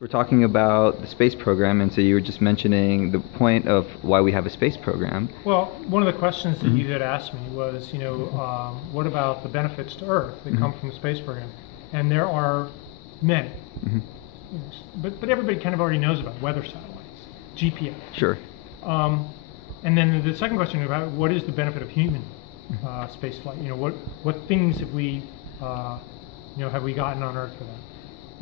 We're talking about the space program, and so you were just mentioning the point of why we have a space program. Well, one of the questions that you had asked me was, what about the benefits to Earth that come from the space program? And there are many. But everybody kind of already knows about weather satellites, GPS. Sure. And then the second question about what is the benefit of human space flight? What things have we gotten on Earth for that?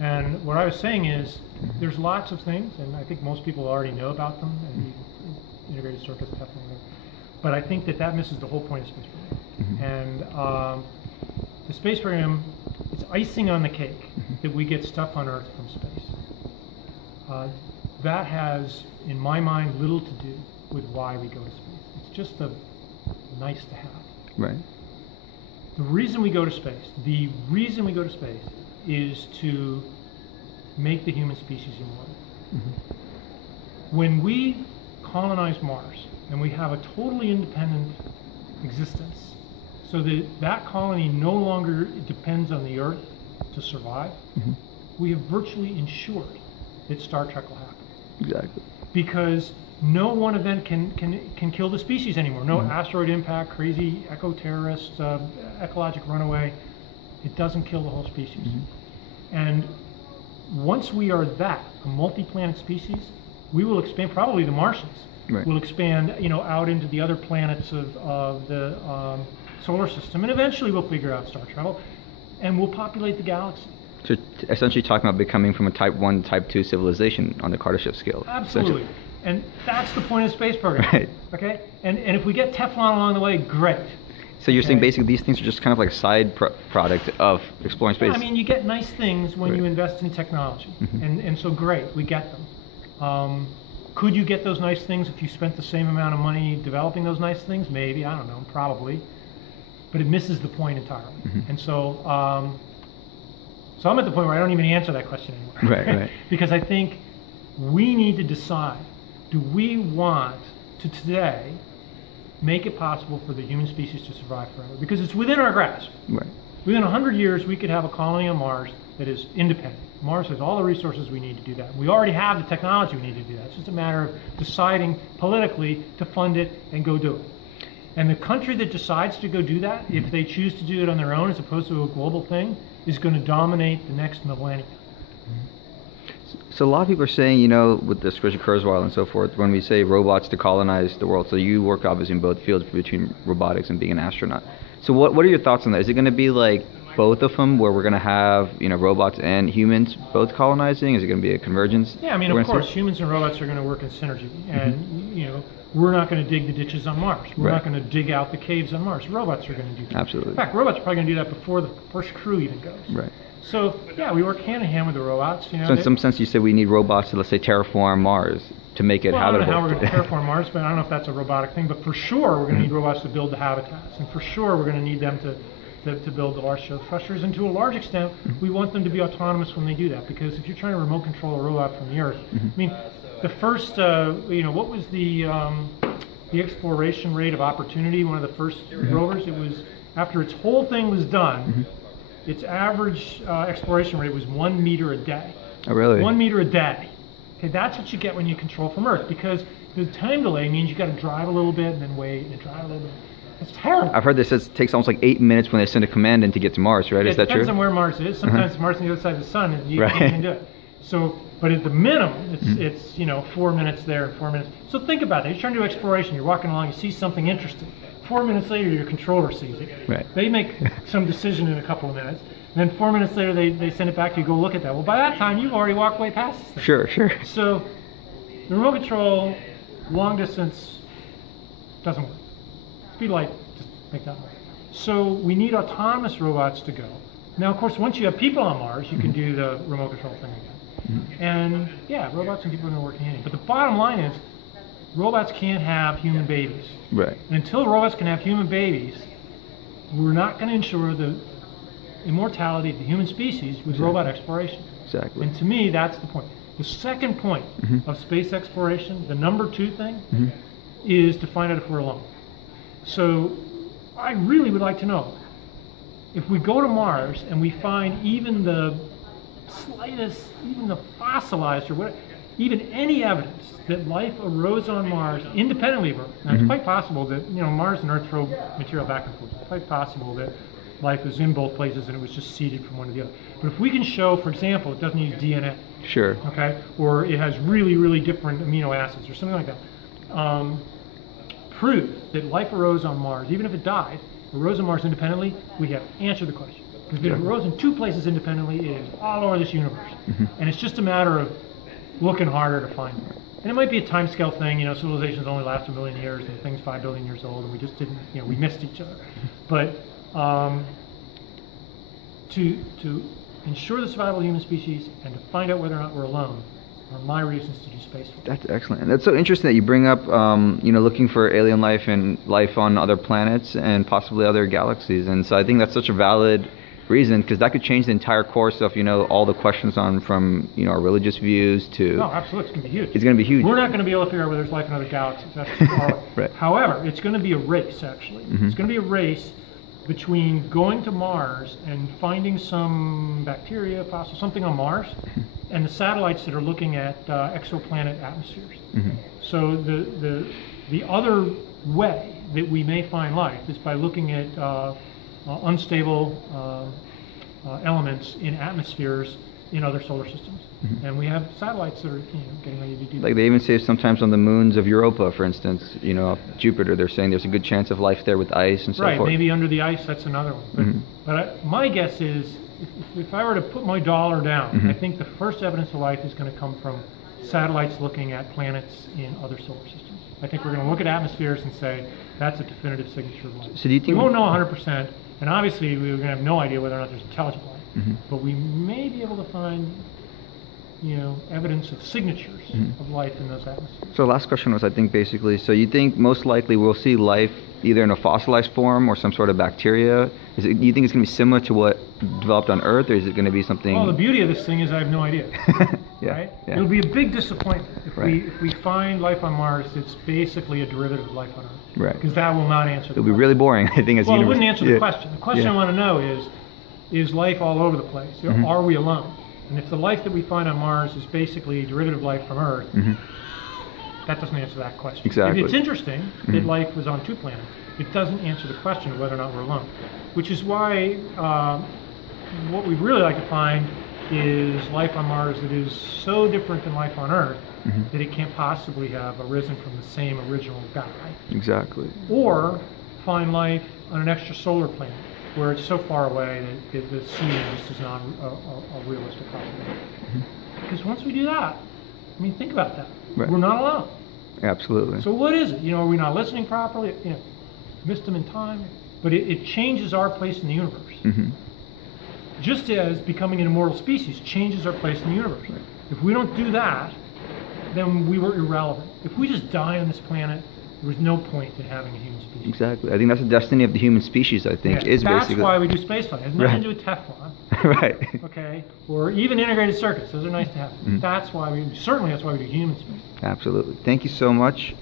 And what I was saying is, there's lots of things, and I think most people already know about them, and integrated circuits, Teflon, but I think that misses the whole point of space program. And the space program, it's icing on the cake that we get stuff on Earth from space. That has, in my mind, little to do with why we go to space. It's just a nice to have. Right. The reason we go to space is to make the human species immortal. When we colonize Mars and we have a totally independent existence, so that colony no longer depends on the Earth to survive, we have virtually ensured that Star Trek will happen. Exactly. Because no one event can kill the species anymore. No asteroid impact, crazy eco-terrorist, ecological runaway. It doesn't kill the whole species. And once we are a multi-planet species, we will expand, probably the Martians will expand, out into the other planets of the solar system, and eventually we'll figure out star travel, and we'll populate the galaxy. So essentially talking about becoming from a Type 1, Type 2 civilization on the Kardashev scale. Absolutely. And that's the point of the space program. Right. Okay? And if we get Teflon along the way, great. So you're saying basically these things are just kind of like a side product of exploring space? Yeah, I mean, you get nice things when you invest in technology. And so great, we get them. Could you get those nice things if you spent the same amount of money developing those nice things? Maybe, I don't know, probably. But it misses the point entirely. And so, so I'm at the point where I don't even answer that question anymore. Right. Because I think we need to decide, do we want to today make it possible for the human species to survive forever? Because it's within our grasp. Right. Within 100 years, we could have a colony on Mars that is independent. Mars has all the resources we need to do that. We already have the technology we need to do that. It's just a matter of deciding politically to fund it and go do it. And the country that decides to go do that, if they choose to do it on their own as opposed to a global thing, is going to dominate the next millennium. So a lot of people are saying, with the Richard Kurzweil and so forth, when we say robots to colonize the world, so you work obviously in both fields between robotics and being an astronaut. So what are your thoughts on that? Is it going to be like both of them, where we're going to have robots and humans both colonizing? Is it going to be a convergence? Yeah, I mean, of course, humans and robots are going to work in synergy, and we're not going to dig the ditches on Mars. We're not going to dig out the caves on Mars. Robots are going to do that. Absolutely. In fact, robots are probably going to do that before the first crew even goes. Right. So yeah, we work hand in hand with the robots. So in some sense, you said we need robots to, let's say, terraform Mars to make it habitable. I don't know how we're going to terraform Mars, but I don't know if that's a robotic thing. But for sure, we're going to need robots to build the habitats, and for sure, we're going to need them to build the large structures. And to a large extent, we want them to be autonomous when they do that. Because if you're trying to remote control a robot from the Earth, I mean, the first, what was the exploration rate of Opportunity? One of the first rovers. It was after its whole thing was done. Its average exploration rate was 1 meter a day. Oh, really? 1 meter a day. Okay, that's what you get when you control from Earth, because the time delay means you got to drive a little bit and then wait and drive a little bit. It's terrible. I've heard this says it takes almost like 8 minutes when they send a command in to get to Mars, right? Is that true? It depends on where Mars is. Sometimes Mars is on the other side of the sun, and you can do it. So, but at the minimum, it's 4 minutes there, 4 minutes. So think about that. You're trying to do exploration. You're walking along, you see something interesting. 4 minutes later, your controller sees it. Right. They make some decision in a couple of minutes. And then 4 minutes later, they send it back to you, go look at that. Well, by that time, you've already walked way past this thing. Sure. So the remote control, long distance, doesn't work. Speed of light, just make that work. So we need autonomous robots to go. Now, of course, once you have people on Mars, you can do the remote control thing again. And yeah, robots and people are going to work hand in hand. But the bottom line is, robots can't have human babies. Right. And until robots can have human babies, we're not going to ensure the immortality of the human species with robot exploration. Exactly. And to me, that's the point. The second point of space exploration, the number 2 thing, is to find out if we're alone. So I really would like to know, if we go to Mars and we find even the slightest, even the fossilized or what, even any evidence that life arose on Mars independently of Earth. Now, it's quite possible that Mars and Earth throw material back and forth. It's quite possible that life is in both places and it was just seeded from one to the other. But if we can show, for example, it doesn't use DNA, Sure. okay, or it has really, really different amino acids or something like that, prove that life arose on Mars, even if it died, arose on Mars independently, we have answered the question. Because if it arose in two places independently, it is all over this universe. And it's just a matter of looking harder to find it. And it might be a time scale thing, civilizations only last 1 million years and things 5 billion years old, and we just didn't, we missed each other. But to ensure the survival of the human species and to find out whether or not we're alone are my reasons to do spaceflight. That's excellent. And that's so interesting that you bring up, looking for alien life and life on other planets and possibly other galaxies. And so I think that's such a valid reason, because that could change the entire course of, all the questions on from, our religious views to... No, absolutely. It's going to be huge. It's going to be huge. We're not going to be able to figure out whether there's life in other galaxies. That's far away. Right. However, it's going to be a race, actually. It's going to be a race between going to Mars and finding some bacteria, fossils, something on Mars, and the satellites that are looking at exoplanet atmospheres. So the other way that we may find life is by looking at unstable elements in atmospheres in other solar systems. And we have satellites that are getting ready to do that. Like they even say sometimes on the moons of Europa, for instance, Jupiter, they're saying there's a good chance of life there with ice and so forth. Right, maybe under the ice, that's another one. But my guess is, if I were to put my dollar down, I think the first evidence of life is going to come from satellites looking at planets in other solar systems. I think we're going to look at atmospheres and say, that's a definitive signature of life. So do you think we won't know 100%, and obviously we're going to have no idea whether or not there's intelligent life. But we may be able to find, evidence of signatures of life in those atmospheres. So last question was, I think, basically, so you think most likely we'll see life either in a fossilized form or some sort of bacteria? Do you think it's going to be similar to what developed on Earth, or is it going to be something... Well, the beauty of this thing is I have no idea. Yeah, right? yeah. It'll be a big disappointment if Right. we find life on Mars that's basically a derivative of life on Earth. Right. Because that will not answer the It'll be question. really boring, I think, as Well, it universe. wouldn't answer the question. The question Yeah. I want to know is life all over the place? Are we alone? And if the life that we find on Mars is basically derivative life from Earth, that doesn't answer that question. Exactly. It's interesting that life was on two planets. It doesn't answer the question of whether or not we're alone. Which is why what we'd really like to find is life on Mars that is so different than life on Earth that it can't possibly have arisen from the same original guy. Exactly. Or find life on an extrasolar planet where it's so far away that the seeding just is not a realistic possibility. Because once we do that, think about that. Right. We're not alone. Absolutely. So what is it? Are we not listening properly? Missed them in time? But it changes our place in the universe. Just as becoming an immortal species changes our place in the universe. Right. If we don't do that, then we were irrelevant. If we just die on this planet, there was no point in having a human species. Exactly. I think that's the destiny of the human species, I think, is basically... That's why we do spaceflight. It has nothing to do with Teflon. Right. Okay? Or even integrated circuits. Those are nice to have. That's why that's why we do human space. Absolutely. Thank you so much